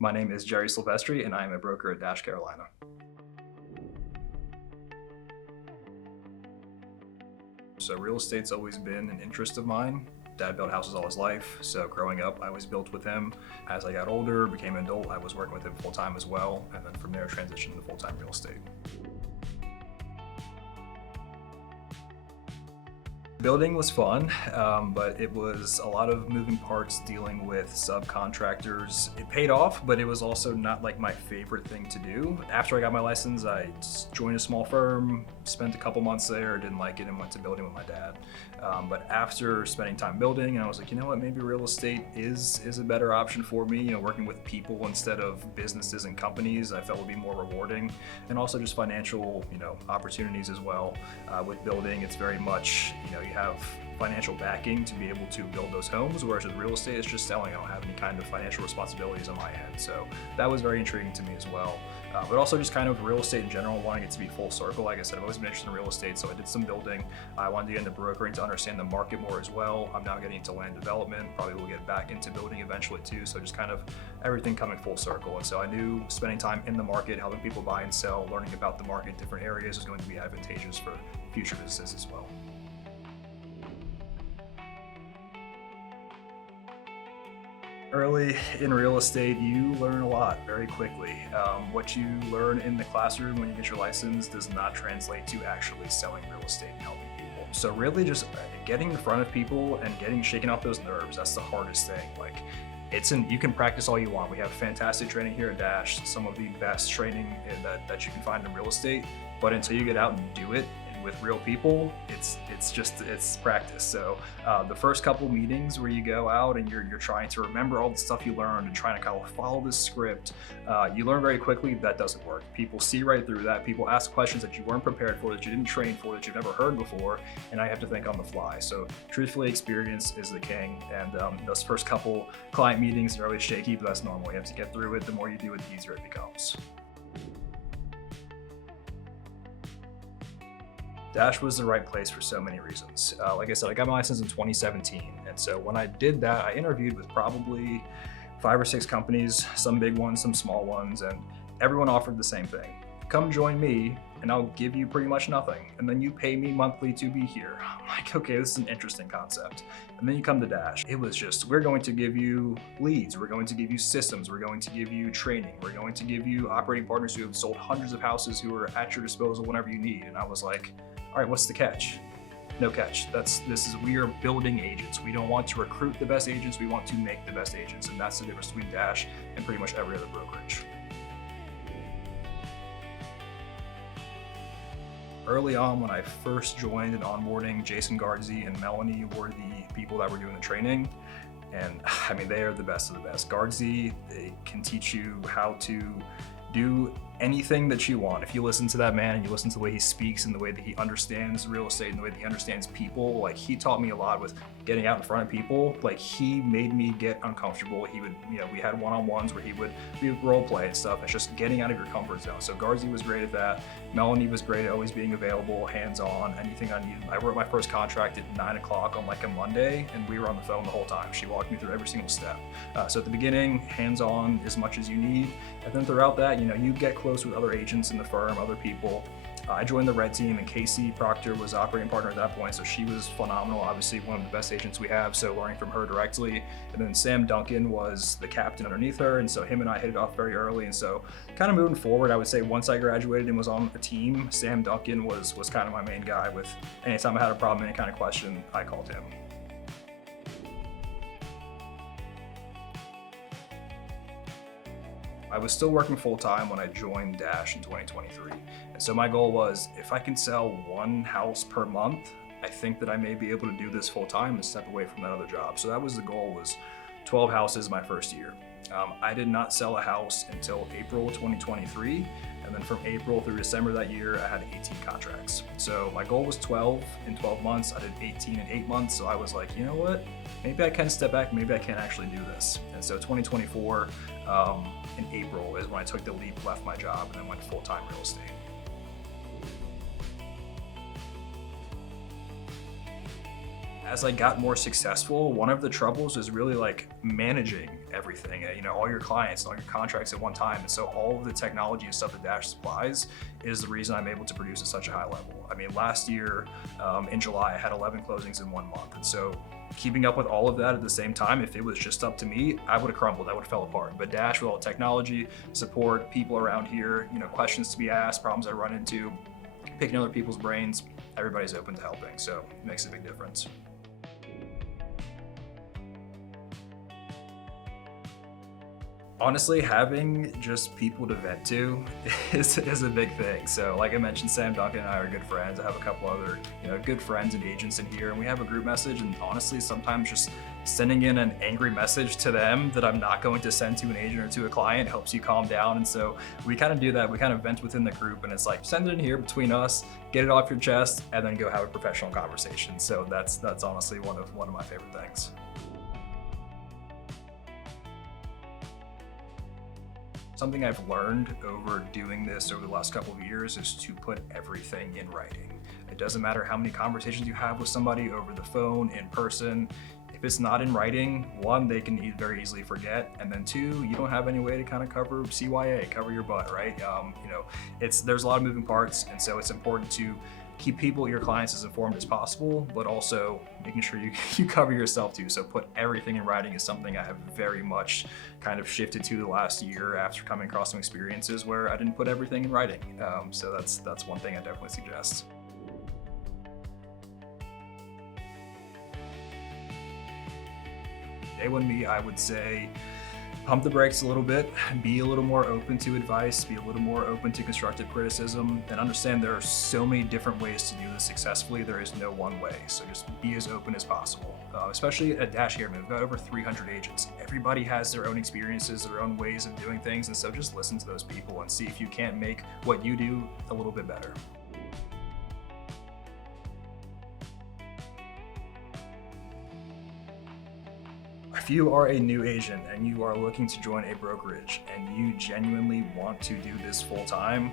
My name is Jerry Silvestri, and I am a broker at Dash Carolina. So real estate's always been an interest of mine. Dad built houses all his life, so growing up, I always built with him. As I got older, became an adult, I was working with him full-time as well, and then from there, transitioned to full-time real estate. Building was fun, but it was a lot of moving parts dealing with subcontractors. It paid off, but it was also not like my favorite thing to do. After I got my license, I joined a small firm, spent a couple months there, didn't like it, and went to building with my dad. But after spending time building, I was like, you know what, maybe real estate is a better option for me. Working with people instead of businesses and companies, I felt would be more rewarding, and also just financial, opportunities as well. With building, it's very much, you have financial backing to be able to build those homes, whereas with real estate, it's just selling. I don't have any kind of financial responsibilities on my end. So that was very intriguing to me as well. But also just kind of real estate in general, wanting it to be full circle. Like I said, I've always been interested in real estate, so I did some building. I wanted to get into brokering to understand the market more as well. I'm now getting into land development, probably will get back into building eventually too. So just kind of everything coming full circle. And so I knew spending time in the market, helping people buy and sell, learning about the market, different areas is going to be advantageous for future businesses as well. Early in real estate, you learn a lot very quickly. What you learn in the classroom when you get your license does not translate to actually selling real estate and helping people. So really just getting in front of people and shaking off those nerves, that's the hardest thing. You can practice all you want. We have fantastic training here at Dash, some of the best training that you can find in real estate, but until you get out and do it with real people, it's practice. So the first couple meetings where you go out and you're trying to remember all the stuff you learned and trying to kind of follow this script, you learn very quickly that doesn't work. People see right through that. People ask questions that you weren't prepared for, that you didn't train for, that you've never heard before, and I have to think on the fly. So truthfully, experience is the king, and those first couple client meetings are always shaky, but that's normal. You have to get through it. The more you do it, the easier it becomes. Dash was the right place for so many reasons. Like I said, I got my license in 2017. And so when I did that, I interviewed with probably 5 or 6 companies, some big ones, some small ones, and everyone offered the same thing. Come join me and I'll give you pretty much nothing. And then you pay me monthly to be here. I'm like, okay, this is an interesting concept. And then you come to Dash. It was just, we're going to give you leads. We're going to give you systems. We're going to give you training. We're going to give you operating partners who have sold hundreds of houses who are at your disposal whenever you need. And I was like, all right, what's the catch? No catch. We are building agents. We don't want to recruit the best agents. We want to make the best agents. And that's the difference between Dash and pretty much every other brokerage. Early on, when I first joined and onboarding, Jason Gardsey and Melanie were the people that were doing the training. And I mean, they are the best of the best. Gardsey, they can teach you how to do anything that you want. If you listen to that man and you listen to the way he speaks and the way that he understands real estate and the way that he understands people, he taught me a lot with getting out in front of people. He made me get uncomfortable. He would, we had one-on-ones where we would role play and stuff. It's just getting out of your comfort zone. So Gardsey was great at that. Melanie was great at always being available, hands-on, anything I needed. I wrote my first contract at 9 o'clock on a Monday, and we were on the phone the whole time. She walked me through every single step. So at the beginning, hands-on as much as you need. And then throughout that, you get close with other agents in the firm, other people. I joined the red team, and Casey Proctor was operating partner at that point, so she was phenomenal, obviously one of the best agents we have, so learning from her directly. And then Sam Duncan was the captain underneath her, and so him and I hit it off very early. And so kind of moving forward, I would say once I graduated and was on a team, Sam Duncan was kind of my main guy. With anytime I had a problem, any kind of question, I called him. I was still working full-time when I joined Dash in 2023. And so my goal was, if I can sell 1 house per month, I think that I may be able to do this full-time and step away from that other job. So that was the goal, was 12 houses my first year. I did not sell a house until April 2023. And then from April through December that year, I had 18 contracts. So my goal was 12 in 12 months. I did 18 in 8 months. So I was like, you know what? Maybe I can step back. Maybe I can actually do this. And so 2024 in April is when I took the leap, left my job, and then went full-time real estate. As I got more successful, one of the troubles is really like managing everything, all your clients and all your contracts at one time. And so all of the technology and stuff that Dash supplies is the reason I'm able to produce at such a high level. I mean, last year in July, I had 11 closings in 1 month. And so keeping up with all of that at the same time, if it was just up to me, I would have crumbled, I would have fell apart. But Dash, with all the technology, support, people around here, questions to be asked, problems I run into, picking other people's brains, everybody's open to helping. So it makes a big difference. Honestly, having just people to vent to is a big thing. So like I mentioned, Sam Duncan and I are good friends. I have a couple other good friends and agents in here, and we have a group message, and honestly, sometimes just sending in an angry message to them that I'm not going to send to an agent or to a client helps you calm down. And so we kind of do that. We kind of vent within the group, and it's like, send it in here between us, get it off your chest, and then go have a professional conversation. So that's honestly one of my favorite things. Something I've learned over doing this over the last couple of years is to put everything in writing. It doesn't matter how many conversations you have with somebody over the phone, in person. If it's not in writing, one, they can very easily forget, and then two, you don't have any way to kind of cover CYA, cover your butt, right? There's a lot of moving parts, and so it's important to keep your clients as informed as possible, but also making sure you cover yourself too. So put everything in writing is something I have very much kind of shifted to the last year after coming across some experiences where I didn't put everything in writing. So that's one thing I definitely suggest. Day one me, I would say, pump the brakes a little bit, be a little more open to advice, be a little more open to constructive criticism, and understand there are so many different ways to do this successfully. There is no one way. So just be as open as possible. Especially at Dash here, we've got over 300 agents. Everybody has their own experiences, their own ways of doing things, and so just listen to those people and see if you can't make what you do a little bit better. If you are a new agent and you are looking to join a brokerage and you genuinely want to do this full time,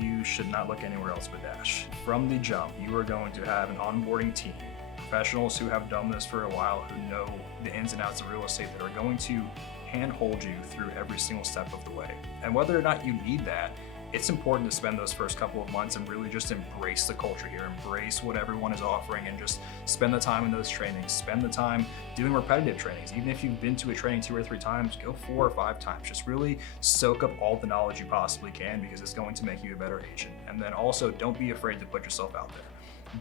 you should not look anywhere else but Dash. From the jump, you are going to have an onboarding team, professionals who have done this for a while, who know the ins and outs of real estate, that are going to handhold you through every single step of the way. And whether or not you need that, it's important to spend those first couple of months and really just embrace the culture here, embrace what everyone is offering, and just spend the time in those trainings, spend the time doing repetitive trainings. Even if you've been to a training 2 or 3 times, go 4 or 5 times. Just really soak up all the knowledge you possibly can, because it's going to make you a better agent. And then also, don't be afraid to put yourself out there.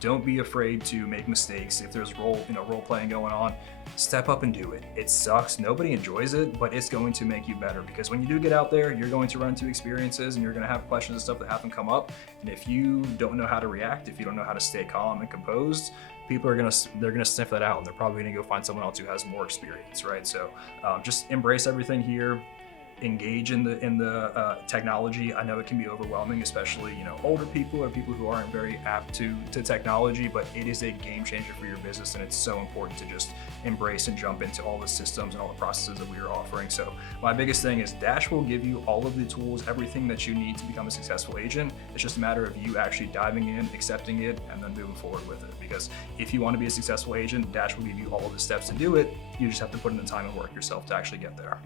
Don't be afraid to make mistakes. If there's role playing going on, step up and do it. It sucks, nobody enjoys it, but it's going to make you better, because when you do get out there, you're going to run into experiences and you're going to have questions and stuff that haven't come up. And if you don't know how to react, if you don't know how to stay calm and composed, people are they're gonna sniff that out, and they're probably gonna go find someone else who has more experience, right? So just embrace everything here. Engage in the technology. I know it can be overwhelming, especially older people or people who aren't very apt to technology, but it is a game changer for your business, and it's so important to just embrace and jump into all the systems and all the processes that we are offering. So my biggest thing is Dash will give you all of the tools, everything that you need to become a successful agent. It's just a matter of you actually diving in, accepting it, and then moving forward with it. Because if you want to be a successful agent, Dash will give you all of the steps to do it. You just have to put in the time and work yourself to actually get there.